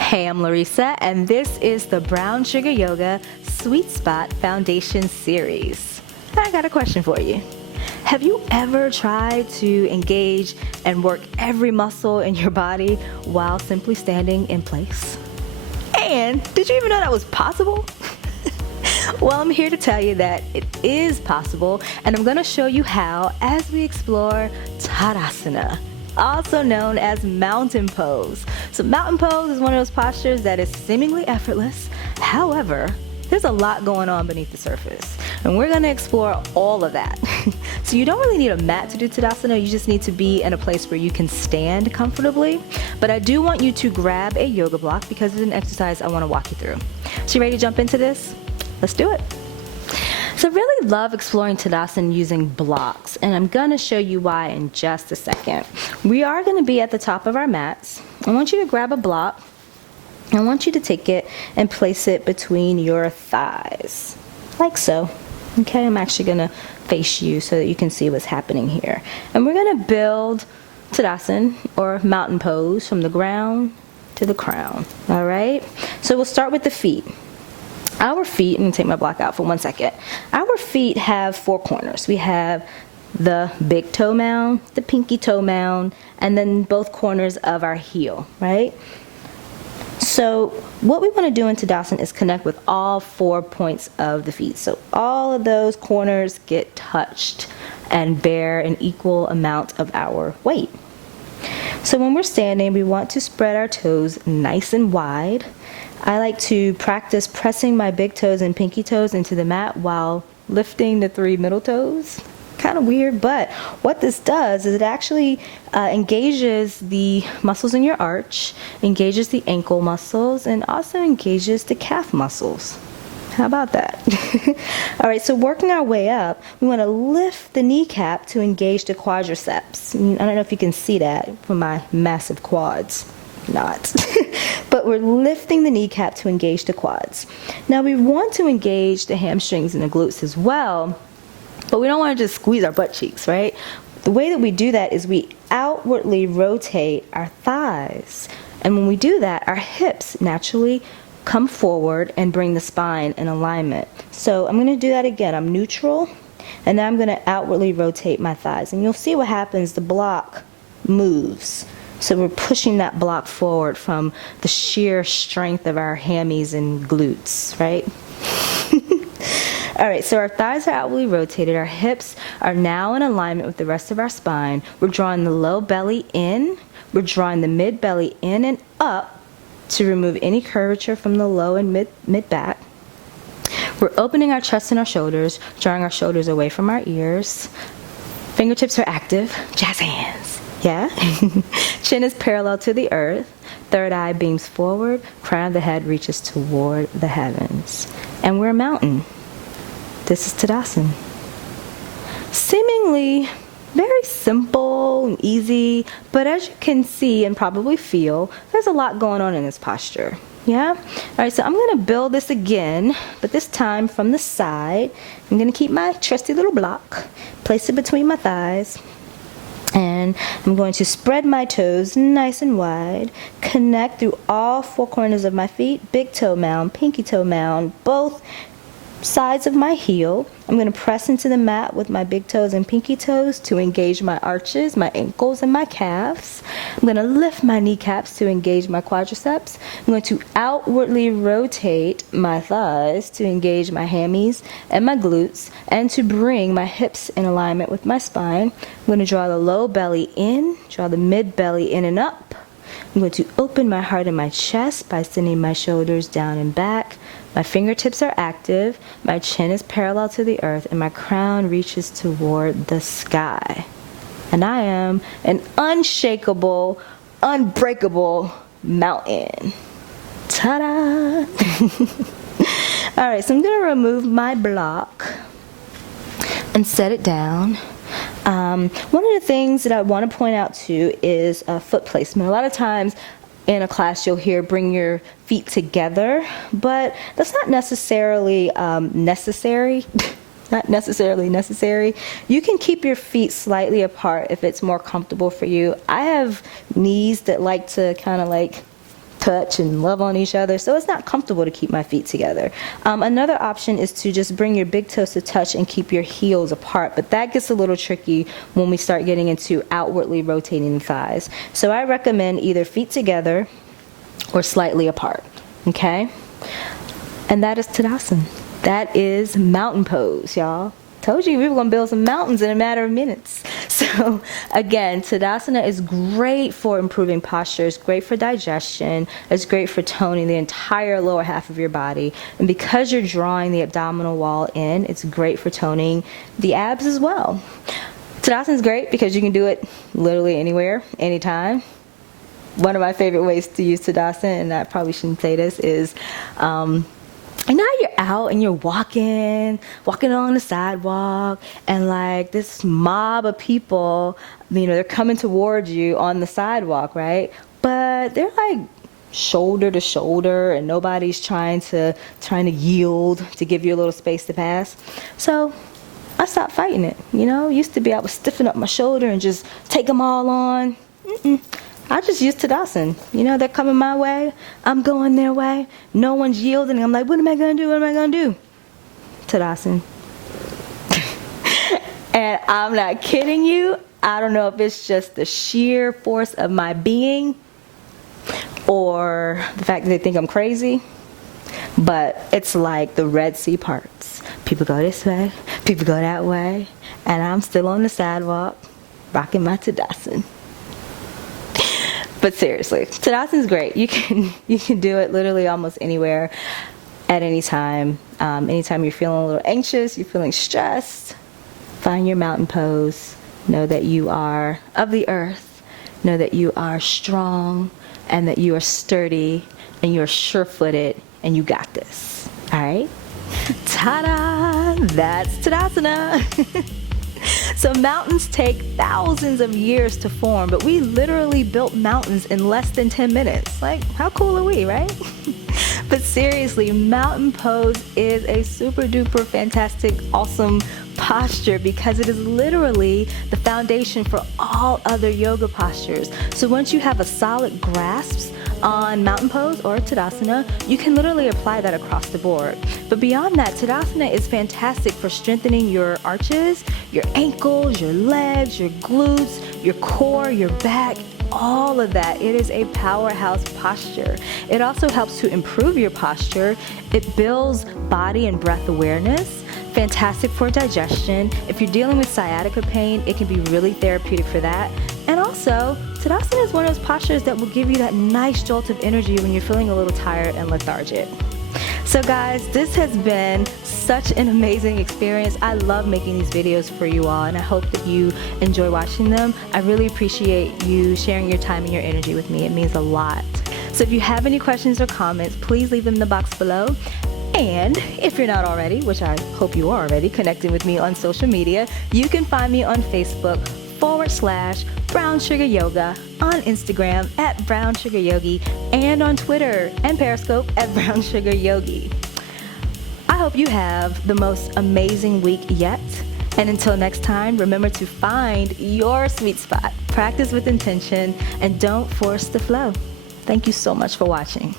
Hey, I'm Larissa, and this is the Brown Sugar Yoga Sweet Spot Foundation Series. I got a question for you. Have you ever tried to engage and work every muscle in your body while simply standing in place? And did you even know that was possible? Well, I'm here to tell you that it is possible, and I'm going to show you how as we explore Tadasana, also known as mountain pose. So mountain pose is one of those postures that is seemingly effortless. However, there's a lot going on beneath the surface, and we're going to explore all of that. So you don't really need a mat to do Tadasana. You just need to be in a place where you can stand comfortably. But I do want you to grab a yoga block because it's an exercise I want to walk you through. So you ready to jump into this? Let's do it. So I really love exploring Tadasana using blocks, and I'm going to show you why in just a second. We are going to be at the top of our mats. I want you to grab a block. I want you to take it and place it between your thighs, like so. Okay, I'm actually going to face you so that you can see what's happening here. And we're going to build Tadasana, or mountain pose, from the ground to the crown. All right? So we'll start with the feet. Our feet, I'm going to take my block out for 1 second. Our feet have 4 corners. We have the big toe mound, the pinky toe mound, and then both corners of our heel, right? So what we want to do in Tadasana is connect with all 4 points of the feet. So all of those corners get touched and bear an equal amount of our weight. So when we're standing, we want to spread our toes nice and wide. I like to practice pressing my big toes and pinky toes into the mat while lifting the 3 middle toes. Kind of weird, but what this does is it actually engages the muscles in your arch, engages the ankle muscles, and also engages the calf muscles. How about that? All right, so working our way up, we want to lift the kneecap to engage the quadriceps. I don't know if you can see that from my massive quads. Not. But we're lifting the kneecap to engage the quads. Now we want to engage the hamstrings and the glutes as well, but we don't want to just squeeze our butt cheeks, right? The way that we do that is we outwardly rotate our thighs. And when we do that, our hips naturally come forward and bring the spine in alignment. So I'm going to do that again. I'm neutral, and then I'm going to outwardly rotate my thighs. And you'll see what happens. The block moves. So we're pushing that block forward from the sheer strength of our hammies and glutes, right? All right, so our thighs are outwardly rotated. Our hips are now in alignment with the rest of our spine. We're drawing the low belly in. We're drawing the mid belly in and up to remove any curvature from the low and mid back. We're opening our chest and our shoulders, drawing our shoulders away from our ears. Fingertips are active. Jazz hands. Yeah? Chin is parallel to the earth. Third eye beams forward. Crown of the head reaches toward the heavens. And we're a mountain. This is Tadasana. Seemingly very simple and easy, but as you can see and probably feel, there's a lot going on in this posture. Yeah? All right, so I'm going to build this again, but this time from the side. I'm going to keep my trusty little block, place it between my thighs. And I'm going to spread my toes nice and wide, connect through all 4 corners of my feet, big toe mound, pinky toe mound, both sides of my heel. I'm going to press into the mat with my big toes and pinky toes to engage my arches, my ankles, and my calves. I'm going to lift my kneecaps to engage my quadriceps. I'm going to outwardly rotate my thighs to engage my hammies and my glutes, and to bring my hips in alignment with my spine. I'm going to draw the low belly in, draw the mid belly in and up. I'm going to open my heart and my chest by sending my shoulders down and back. My fingertips are active, my chin is parallel to the earth, and my crown reaches toward the sky. And I am an unshakable, unbreakable mountain. Ta-da! All right, so I'm going to remove my block and set it down. One of the things that I want to point out too is foot placement. A lot of times in a class you'll hear bring your feet together, but that's not necessarily necessary. Not necessarily necessary. You can keep your feet slightly apart if it's more comfortable for you. I have knees that like to kind of like touch and love on each other, so it's not comfortable to keep my feet together. Another option is to just bring your big toes to touch and keep your heels apart, but that gets a little tricky when we start getting into outwardly rotating the thighs. So I recommend either feet together or slightly apart, okay? And that is Tadasana. That is mountain pose, y'all. Told you we were gonna build some mountains in a matter of minutes. So again, Tadasana is great for improving posture. It's great for digestion. It's great for toning the entire lower half of your body. And because you're drawing the abdominal wall in, it's great for toning the abs as well. Tadasana is great because you can do it literally anywhere, anytime. One of my favorite ways to use Tadasana, and I probably shouldn't say this, is and now you're out and you're walking along the sidewalk, and like this mob of people, you know, they're coming towards you on the sidewalk, right? But they're like shoulder to shoulder, and nobody's trying to yield to give you a little space to pass. So I stopped fighting it. You know, used to be I would stiffen up my shoulder and just take them all on. I just use Tadasana. You know, they're coming my way, I'm going their way, no one's yielding. I'm like, what am I going to do? What am I going to do? Tadasana. And I'm not kidding you. I don't know if it's just the sheer force of my being or the fact that they think I'm crazy, but it's like the Red Sea parts. People go this way, people go that way, and I'm still on the sidewalk rocking my Tadasana. But seriously, Tadasana is great. You can do it literally almost anywhere, at any time. Anytime you're feeling a little anxious, you're feeling stressed, find your mountain pose. Know that you are of the earth. Know that you are strong, and that you are sturdy, and you are sure-footed, and you got this. All right? Ta-da! That's Tadasana. So mountains take thousands of years to form, but we literally built mountains in less than 10 minutes. Like, how cool are we, right? But seriously, mountain pose is a super duper fantastic, awesome posture because it is literally the foundation for all other yoga postures. So once you have a solid grasp on mountain pose or Tadasana, you can literally apply that across the board. But beyond that, Tadasana is fantastic for strengthening your arches, your ankles, your legs, your glutes, your core, your back, all of that. It is a powerhouse posture. It also helps to improve your posture. It builds body and breath awareness. Fantastic for digestion. If you're dealing with sciatica pain, it can be really therapeutic for that. And also, Tadasana is one of those postures that will give you that nice jolt of energy when you're feeling a little tired and lethargic. So guys, this has been such an amazing experience. I love making these videos for you all, and I hope that you enjoy watching them. I really appreciate you sharing your time and your energy with me. It means a lot. So if you have any questions or comments, please leave them in the box below. And if you're not already, which I hope you are already, connecting with me on social media, you can find me on Facebook /Brown Sugar Yoga, on Instagram @Brown Sugar Yogi, and on Twitter and Periscope @Brown Sugar Yogi. I hope you have the most amazing week yet. And until next time, remember to find your sweet spot, practice with intention, and don't force the flow. Thank you so much for watching.